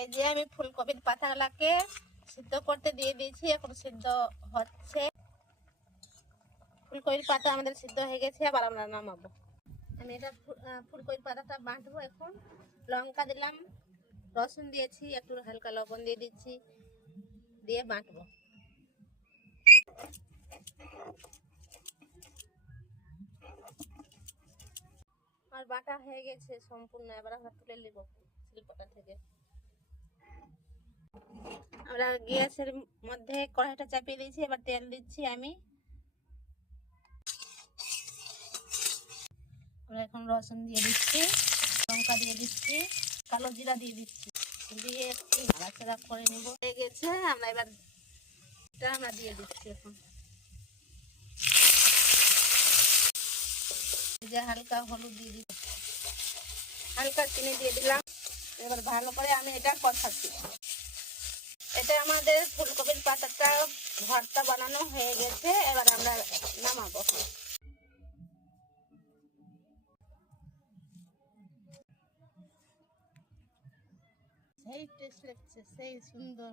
এই যে আমি ফুলকপির পাতাগুলাকে সিদ্ধ করতে দিয়ে দিয়েছি, এখন সিদ্ধ হচ্ছে। ফুলকপির পাতা আমাদের সিদ্ধ হয়ে গেছে, আবার আমরা নামাবো। আমি এটা ফুলকপির পাতাটা বাঁটবো এখন। লঙ্কা দিলাম, রসুন দিয়েছি, একটু হালকা লবণ দিয়ে দিচ্ছি, দিয়ে বাঁটবো। আর বাটা হয়ে গেছে সম্পূর্ণ, এবার আমরা তুলে নেব শিলপাটা থেকে। আমরা গ্যাসের মধ্যে কড়াইটা চাপিয়ে দিয়েছি, এবার তেল দিচ্ছি আমি। আমরা এখন রসুন দিয়ে দিচ্ছি, লঙ্কা দিয়ে দিচ্ছি, কালো জিরা দিয়ে দিচ্ছি, দিয়ে একটু নাড়াচাড়া করে নেব। হয়ে গেছে, আমরা এবার আমরা দিয়ে দিচ্ছি এখন। যে হালকা হলুদ দিয়ে দিচ্ছি, হালকা চিনি দিয়ে দিলাম। এবার ভালো করে আমি এটা কষাচ্ছি। এটা আমাদের ফুলকপির পাতাটা ভর্তা বানানো হয়ে গেছে, এবার আমরা নামাবো। সেই টেস্ট লাগছে, সেই সুন্দর।